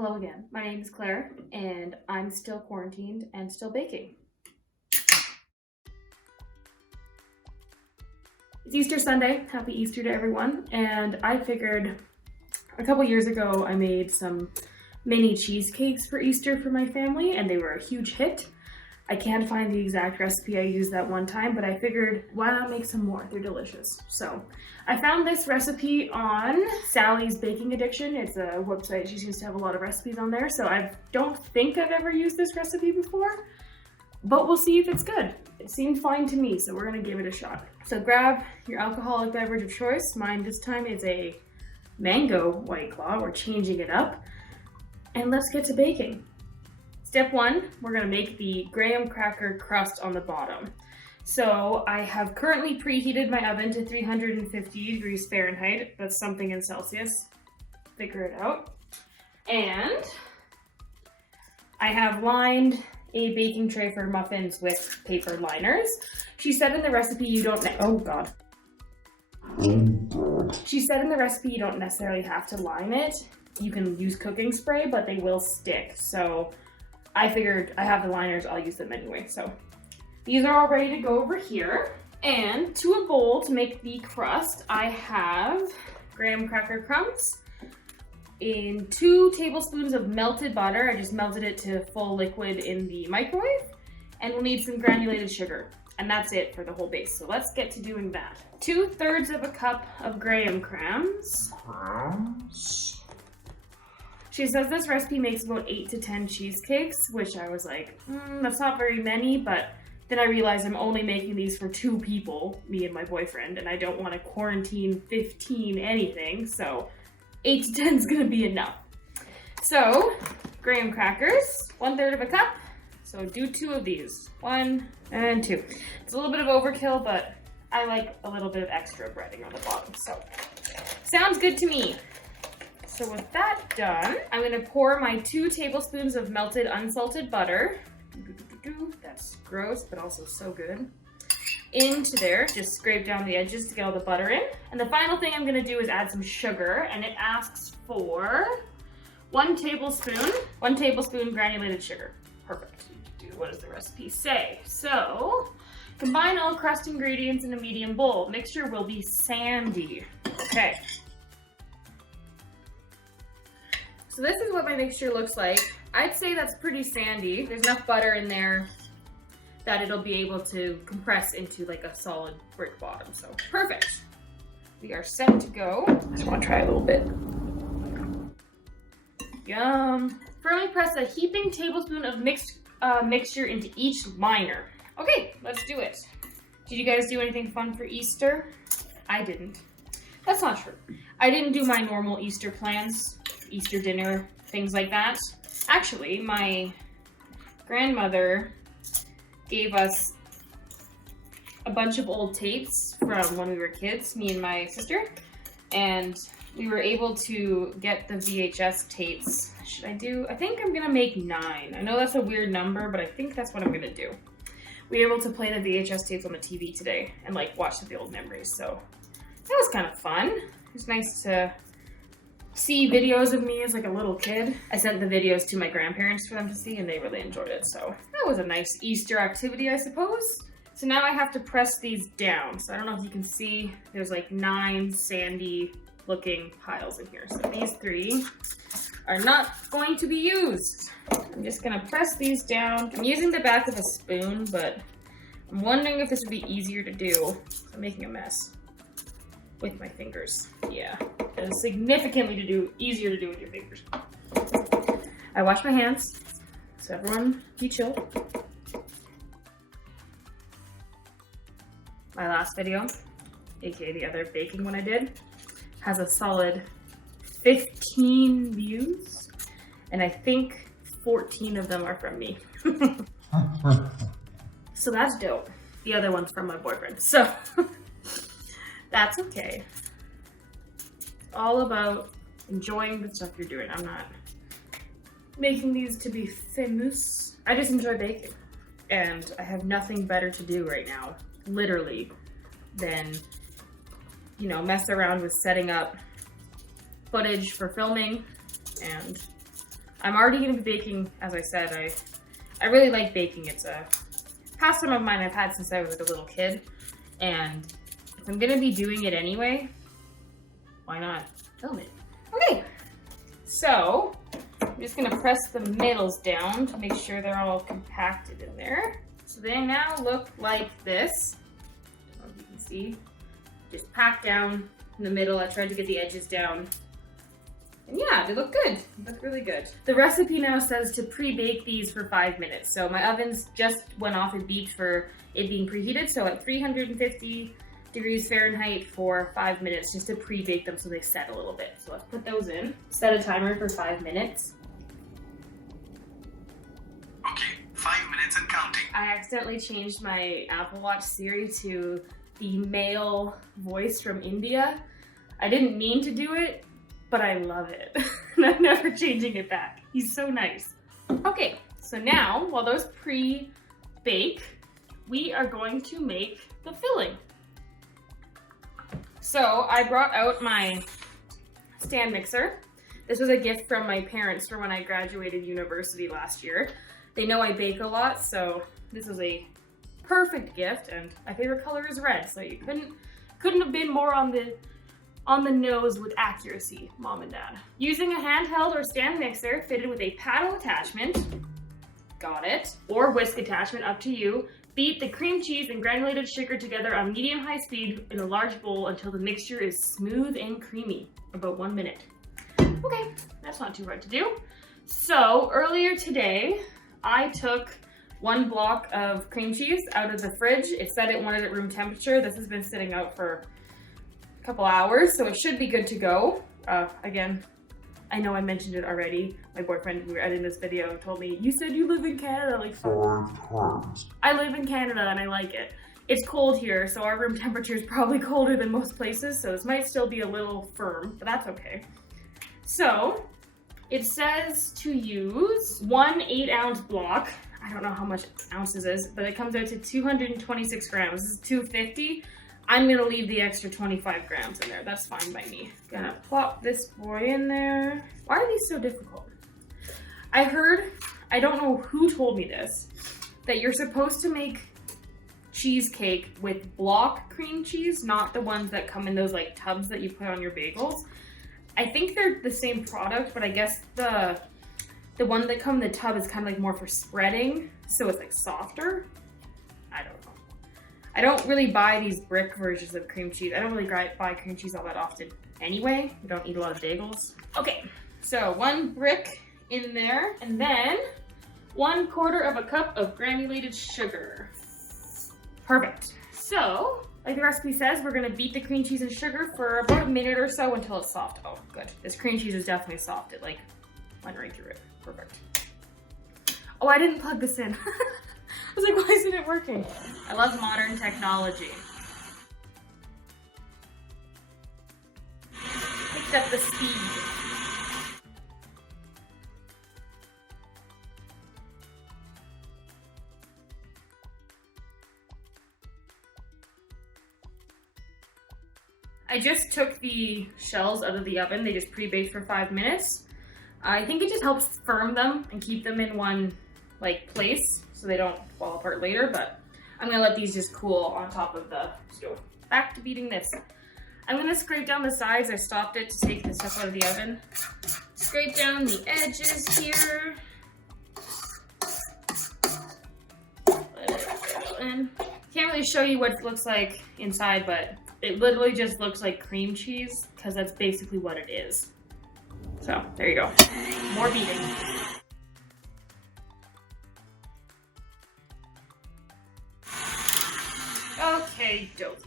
Hello again. My name is Claire, and I'm still quarantined and still baking. It's Easter Sunday. Happy Easter to everyone. And I figured a couple years ago I made some mini cheesecakes for Easter for my family, and they were a huge hit. I can't find the exact recipe I used that one time, but I figured why not make some more? They're delicious. So I found this recipe on Sally's Baking Addiction. It's a website. She seems to have a lot of recipes on there. So I don't think I've ever used this recipe before, but we'll see if it's good. It seemed fine to me, so we're gonna give it a shot. So grab your alcoholic beverage of choice. Mine this time is a mango White Claw. We're changing it up. And let's get to baking. Step one, we're gonna make the graham cracker crust on the bottom. So I have currently preheated my oven to 350 degrees Fahrenheit. That's something in Celsius. Figure it out. And I have lined a baking tray for muffins with paper liners. She said in the recipe you don't, She said in the recipe you don't necessarily have to line it. You can use cooking spray, but they will stick. So I figured I have the liners, I'll use them anyway. So these are all ready to go over here. And to a bowl to make the crust, I have graham cracker crumbs in 2 tablespoons of melted butter. I just melted it to full liquid in the microwave. And we'll need some granulated sugar. And that's it for the whole base. So let's get to doing that. 2/3 of a cup of graham crumbs. She says this recipe makes about 8 to 10 cheesecakes, which I was like, that's not very many, but then I realized I'm only making these for 2 people, me and my boyfriend, and I don't want to quarantine 15 anything, so 8 to 10 is gonna be enough. So, graham crackers, 1/3 of a cup, so do 2 of these, 1 and 2. It's a little bit of overkill, but I like a little bit of extra breading on the bottom, so sounds good to me. So with that done, I'm gonna pour my 2 tablespoons of melted unsalted butter. That's gross, but also so good. Into there, just scrape down the edges to get all the butter in. And the final thing I'm gonna do is add some sugar, and it asks for 1 tablespoon granulated sugar. Perfect. What does the recipe say? So, combine all crust ingredients in a medium bowl. Mixture will be sandy. Okay. So this is what my mixture looks like. I'd say that's pretty sandy. There's enough butter in there that it'll be able to compress into like a solid brick bottom. So perfect. We are set to go. I just want to try a little bit. Yum. Firmly press a heaping tablespoon of mixed mixture into each liner. Okay, let's do it. Did you guys do anything fun for Easter? I didn't. That's not true. I didn't do my normal Easter plans, Easter dinner, things like that. Actually, my grandmother gave us a bunch of old tapes from when we were kids, me and my sister, and we were able to get the VHS tapes. I think I'm gonna make 9. I know that's a weird number, but I think that's what I'm gonna do. We were able to play the VHS tapes on the TV today and like watch the old memories, so that was kind of fun. It was nice to see videos of me as like a little kid. I sent the videos to my grandparents for them to see, and they really enjoyed it, so that was a nice Easter activity, I suppose. So now I have to press these down. So I don't know if you can see, there's like 9 sandy looking piles in here. So these 3 are not going to be used. I'm just gonna press these down. I'm using the back of a spoon, but I'm wondering if this would be easier to do. I'm making a mess with my fingers. Yeah, it is significantly easier to do with your fingers. I wash my hands, so everyone be chill. My last video, aka the other baking one I did, has a solid 15 views, and I think 14 of them are from me. So that's dope. The other one's from my boyfriend, so that's okay. It's all about enjoying the stuff you're doing. I'm not making these to be famous. I just enjoy baking, and I have nothing better to do right now, literally, than, you know, mess around with setting up footage for filming and I'm already gonna be baking, as I said, I really like baking. It's a pastime of mine I've had since I was like a little kid. And if I'm gonna be doing it anyway, why not film it? Okay, so I'm just gonna press the middles down to make sure they're all compacted in there. So they now look like this. I don't know if you can see. Just packed down in the middle. I tried to get the edges down. And yeah, they look good. They look really good. The recipe now says to pre-bake these for 5 minutes. So my ovens just went off and beeped for it being preheated. So at 350 degrees Fahrenheit for 5 minutes, just to pre-bake them so they set a little bit. So let's put those in. Set a timer for 5 minutes. Okay, 5 minutes and counting. I accidentally changed my Apple Watch Siri to the male voice from India. I didn't mean to do it, but I love it. And I'm never changing it back. He's so nice. Okay, so now, while those pre-bake, we are going to make the filling. So I brought out my stand mixer. This was a gift from my parents for when I graduated university last year. They know I bake a lot, so this is a perfect gift, and my favorite color is red, so you couldn't have been more on the nose with accuracy, Mom and Dad. Using a handheld or stand mixer fitted with a paddle attachment, got it, or whisk attachment, up to you, beat the cream cheese and granulated sugar together on medium-high speed in a large bowl until the mixture is smooth and creamy, about 1 minute. Okay, that's not too hard to do. So earlier today, I took 1 block of cream cheese out of the fridge. It said it wanted it room temperature. This has been sitting out for a couple hours, so it should be good to go. Again, I know I mentioned it already. My boyfriend, we were editing this video, told me, you said you live in Canada like 5 times. I live in Canada and I like it. It's cold here, so our room temperature is probably colder than most places, so this might still be a little firm, but that's okay. So, it says to use 1 8-ounce block. I don't know how much ounces is, but it comes out to 226 grams. This is 250. I'm gonna leave the extra 25 grams in there. That's fine by me. Gonna plop this boy in there. Why are these so difficult? I heard, I don't know who told me this, that you're supposed to make cheesecake with block cream cheese, not the ones that come in those like tubs that you put on your bagels. I think they're the same product, but I guess the one that come in the tub is kind of like more for spreading, so it's like softer. I don't know. I don't really buy these brick versions of cream cheese. I don't really buy cream cheese all that often anyway. I don't eat a lot of bagels. Okay, so 1 brick in there, and then 1/4 cup of granulated sugar. Perfect. So, like the recipe says, we're gonna beat the cream cheese and sugar for about a minute or so until it's soft. Oh, good. This cream cheese is definitely soft. It like went right through it. Perfect. Oh, I didn't plug this in. I was like, why isn't it working? I love modern technology. Picked up the speed. I just took the shells out of the oven. They just pre-baked for 5 minutes. I think it just helps firm them and keep them in one like place so they don't fall apart later, but I'm gonna let these just cool on top of the stove. Back to beating this. I'm gonna scrape down the sides. I stopped it to take the stuff out of the oven. Scrape down the edges here. Let it go in. Can't really show you what it looks like inside, but it literally just looks like cream cheese because that's basically what it is. So, there you go. More beating. Okay, dokie.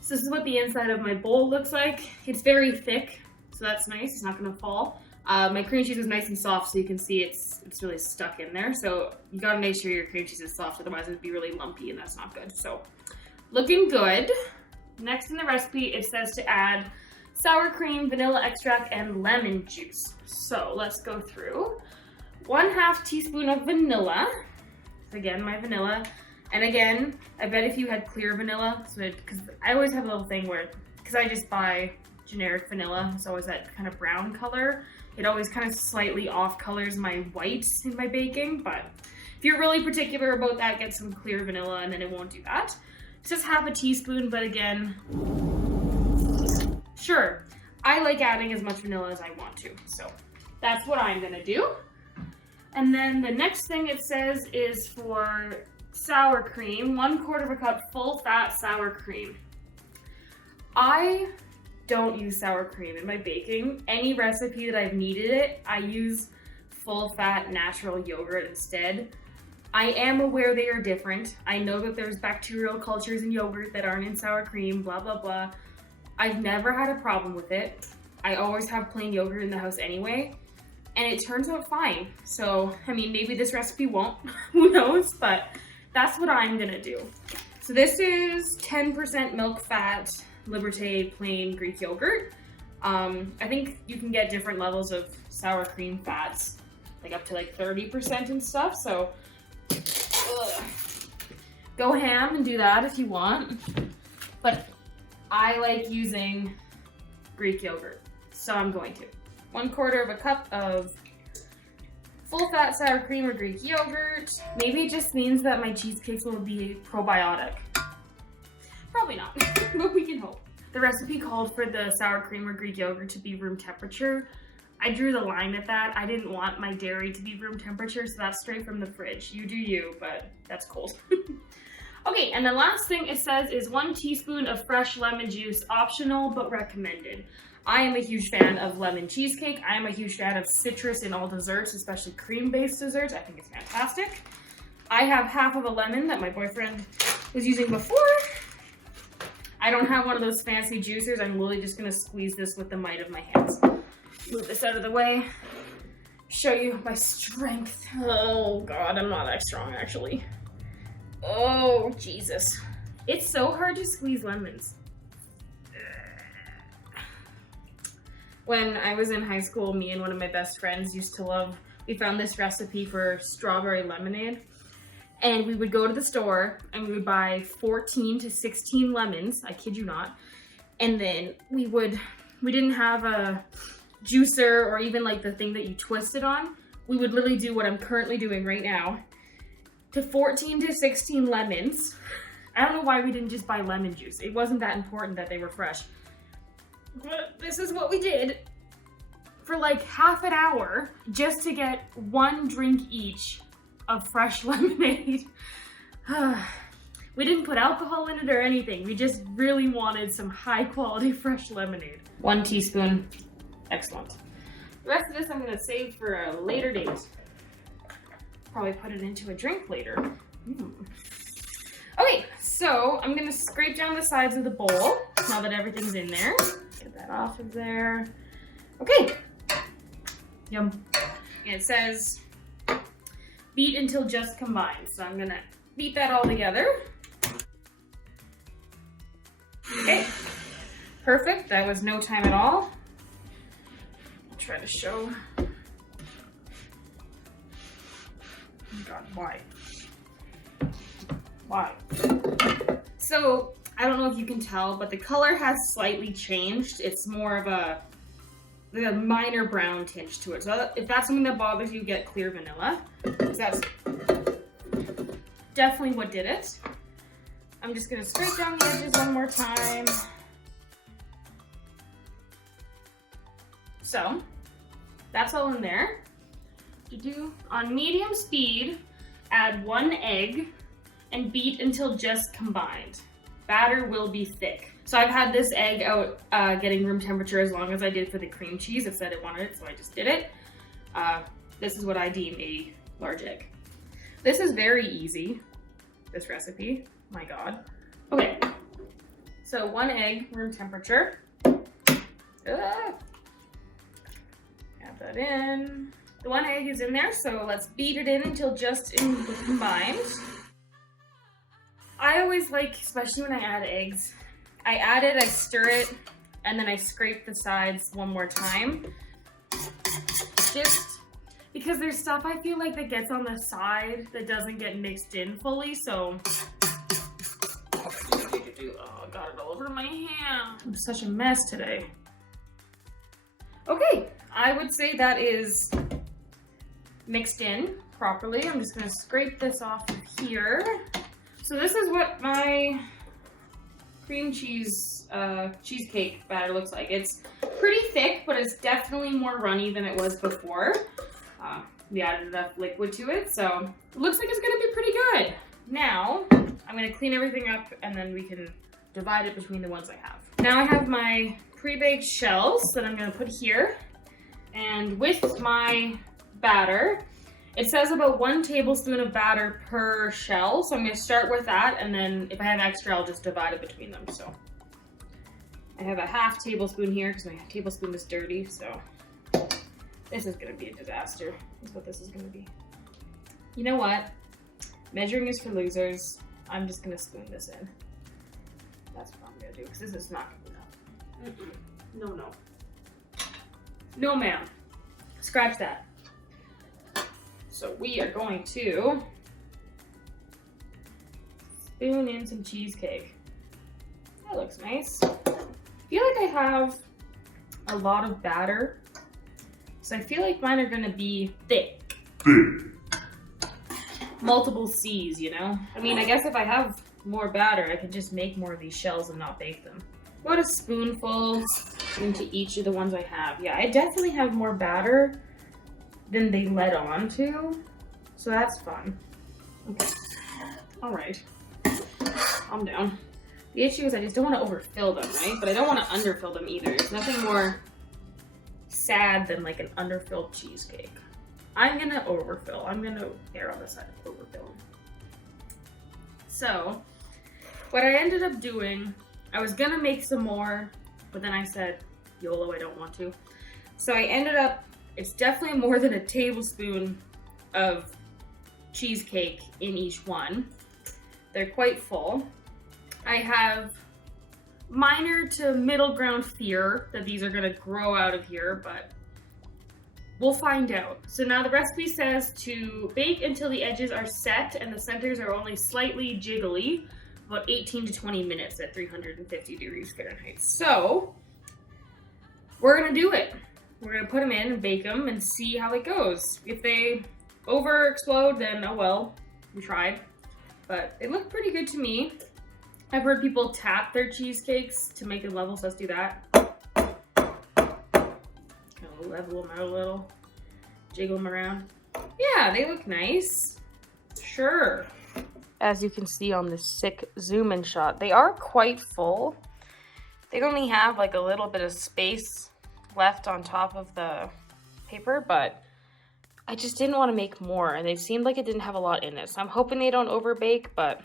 So this is what the inside of my bowl looks like. It's very thick, so that's nice. It's not gonna fall. My cream cheese is nice and soft, so you can see it's really stuck in there. So you gotta make sure your cream cheese is soft, otherwise it'd be really lumpy and that's not good. So, looking good. Next in the recipe, it says to add sour cream, vanilla extract, and lemon juice. So let's go through. 1/2 teaspoon of vanilla. Again, my vanilla. And again, I bet if you had clear vanilla, because I always have a little thing where, because I just buy generic vanilla, it's always that kind of brown color. It always kind of slightly off colors my whites in my baking, but if you're really particular about that, get some clear vanilla and then it won't do that. It's just half a teaspoon, but again, sure, I like adding as much vanilla as I want to, so that's what I'm gonna do. And then the next thing it says is for sour cream, 1/4 cup full fat sour cream. I don't use sour cream in my baking. Any recipe that I've needed it, I use full fat natural yogurt instead. I am aware they are different. I know that there's bacterial cultures in yogurt that aren't in sour cream, blah, blah, blah. I've never had a problem with it. I always have plain yogurt in the house anyway, and it turns out fine. So, I mean, maybe this recipe won't, who knows, but that's what I'm gonna do. So this is 10% milk fat, Liberté plain Greek yogurt. I think you can get different levels of sour cream fats, like up to like 30% and stuff, so go ham and do that if you want. But I like using Greek yogurt, so I'm going to. 1/4 cup of full fat sour cream or Greek yogurt. Maybe it just means that my cheesecakes will be probiotic. Probably not, but we can hope. The recipe called for the sour cream or Greek yogurt to be room temperature. I drew the line at that. I didn't want my dairy to be room temperature, so that's straight from the fridge. You do you, but that's cold. Okay, and the last thing it says is 1 teaspoon of fresh lemon juice, optional but recommended. I am a huge fan of lemon cheesecake. I am a huge fan of citrus in all desserts, especially cream-based desserts. I think it's fantastic. I have half of a lemon that my boyfriend was using before. I don't have one of those fancy juicers. I'm literally just gonna squeeze this with the might of my hands. Move this out of the way. Show you my strength. Oh God, I'm not that strong actually. Oh, Jesus. It's so hard to squeeze lemons. When I was in high school, me and one of my best friends used to we found this recipe for strawberry lemonade. And we would go to the store and we would buy 14 to 16 lemons, I kid you not. And then we didn't have a juicer or even like the thing that you twist it on. We would literally do what I'm currently doing right now to 14 to 16 lemons. I don't know why we didn't just buy lemon juice. It wasn't that important that they were fresh. But this is what we did for like half an hour just to get 1 drink each of fresh lemonade. We didn't put alcohol in it or anything. We just really wanted some high quality fresh lemonade. 1 teaspoon, excellent. The rest of this I'm gonna save for a later date. Probably put it into a drink later. Okay, so I'm gonna scrape down the sides of the bowl now that everything's in there. Get that off of there. Okay, yum. And it says, beat until just combined. So I'm gonna beat that all together. Okay, perfect. That was no time at all. I'll try to show. Oh God, why? Why? So I don't know if you can tell, but the color has slightly changed. It's more of a minor brown tinge to it. So if that's something that bothers you, get clear vanilla. Because that's definitely what did it. I'm just gonna scrape down the edges one more time. So that's all in there. On medium speed, add 1 egg and beat until just combined. Batter will be thick. So I've had this egg out getting room temperature as long as I did for the cream cheese. It said it wanted it, so I just did it. This is what I deem a large egg. This is very easy, this recipe. My God. Okay, so 1 egg, room temperature. Add that in. The 1 egg is in there, so let's beat it in until just combined. I always like, especially when I add eggs, I add it, I stir it, and then I scrape the sides one more time. Just because there's stuff I feel like that gets on the side that doesn't get mixed in fully, so. Oh, I got it all over my hand. I'm such a mess today. Okay, I would say that is mixed in properly. I'm just gonna scrape this off of here. So this is what my cream cheese cheesecake batter looks like. It's pretty thick, but it's definitely more runny than it was before. We added enough liquid to it, so it looks like it's gonna be pretty good. Now, I'm gonna clean everything up and then we can divide it between the ones I have. Now I have my pre-baked shells that I'm gonna put here. And with my batter, it says about 1 tablespoon of batter per shell. So I'm gonna start with that, and then if I have extra, I'll just divide it between them. So I have a ½ tablespoon here because my tablespoon is dirty, so this is gonna be a disaster. That's what this is gonna be. You know what? Measuring is for losers. I'm just gonna spoon this in. That's what I'm gonna do, because this is not good enough. No, no. No, ma'am. Scratch that. So we are going to spoon in some cheesecake. That looks nice. I feel like I have a lot of batter, so I feel like mine are gonna be thick. Multiple C's, you know? I mean, I guess if I have more batter, I could just make more of these shells and not bake them. About a spoonful into each of the ones I have. Yeah, I definitely have more batter than they led on to, so that's fun. Okay, all right, calm down. The issue is I just don't want to overfill them, right? But I don't want to underfill them either. There's nothing more sad than like an underfilled cheesecake. I'm gonna overfill. I'm gonna err on the side of overfilling. So, what I ended up doing, I was gonna make some more, but then I said, YOLO, I don't want to. So I ended up, it's definitely more than a tablespoon of cheesecake in each one. They're quite full. I have minor to middle ground fear that these are gonna grow out of here, but we'll find out. So now the recipe says to bake until the edges are set and the centers are only slightly jiggly, about 18 to 20 minutes at 350 degrees Fahrenheit. So we're gonna do it. We're gonna put them in and bake them and see how it goes. If they over explode, then oh well, we tried. But it looked pretty good to me. I've heard people tap their cheesecakes to make it level, so let's do that. Level them out a little, jiggle them around. Yeah, they look nice. Sure. As you can see on this sick zoom in shot, they are quite full. They only have like a little bit of space left on top of the paper, but I just didn't want to make more, and they seemed like it didn't have a lot in it. So I'm hoping they don't overbake, but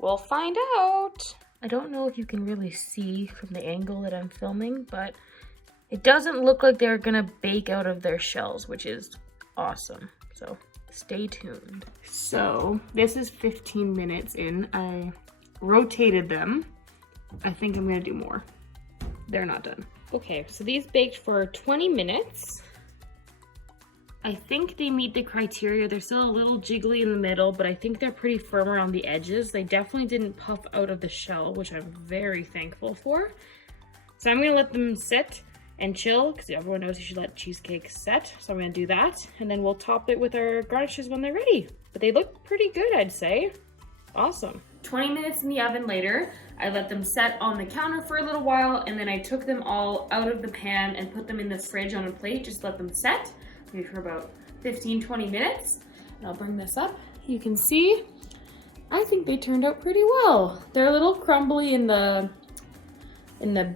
we'll find out. I don't know if you can really see from the angle that I'm filming, but it doesn't look like they're gonna bake out of their shells, which is awesome. So stay tuned. So this is 15 minutes in. I rotated them. I think I'm gonna do more. They're not done. Okay, so these baked for 20 minutes. I think they meet the criteria. They're still a little jiggly in the middle, but I think they're pretty firm around the edges. They definitely didn't puff out of the shell, which I'm very thankful for. So I'm gonna let them sit and chill, because everyone knows you should let cheesecake set. So I'm gonna do that, and then we'll top it with our garnishes when they're ready. But they look pretty good, I'd say. Awesome. 20 minutes in the oven later, I let them set on the counter for a little while, and then I took them all out of the pan and put them in the fridge on a plate, just let them set, maybe for about 15-20 minutes. And I'll bring this up. You can see, I think they turned out pretty well. They're a little crumbly in the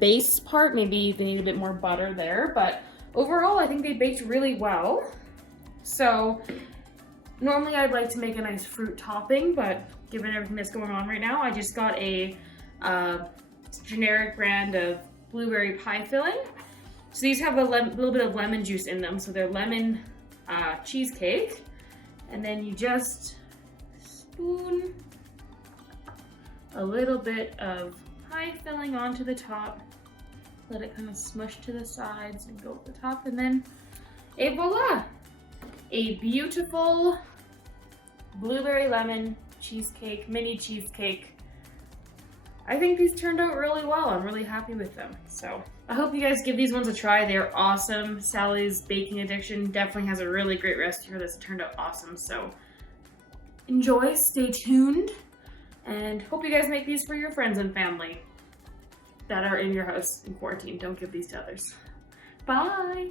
base part. Maybe they need a bit more butter there, but overall I think they baked really well. So normally I'd like to make a nice fruit topping, but given everything that's going on right now, I just got a generic brand of blueberry pie filling. So these have a little bit of lemon juice in them, so they're lemon cheesecake. And then you just spoon a little bit of pie filling onto the top, let it kind of smush to the sides and go at the top, and then et voila! A beautiful blueberry lemon cheesecake, mini cheesecake. I think these turned out really well. I'm really happy with them. So I hope you guys give these ones a try. They're awesome. Sally's Baking Addiction definitely has a really great recipe for this. It turned out awesome. So enjoy, stay tuned, and hope you guys make these for your friends and family that are in your house in quarantine. Don't give these to others. Bye.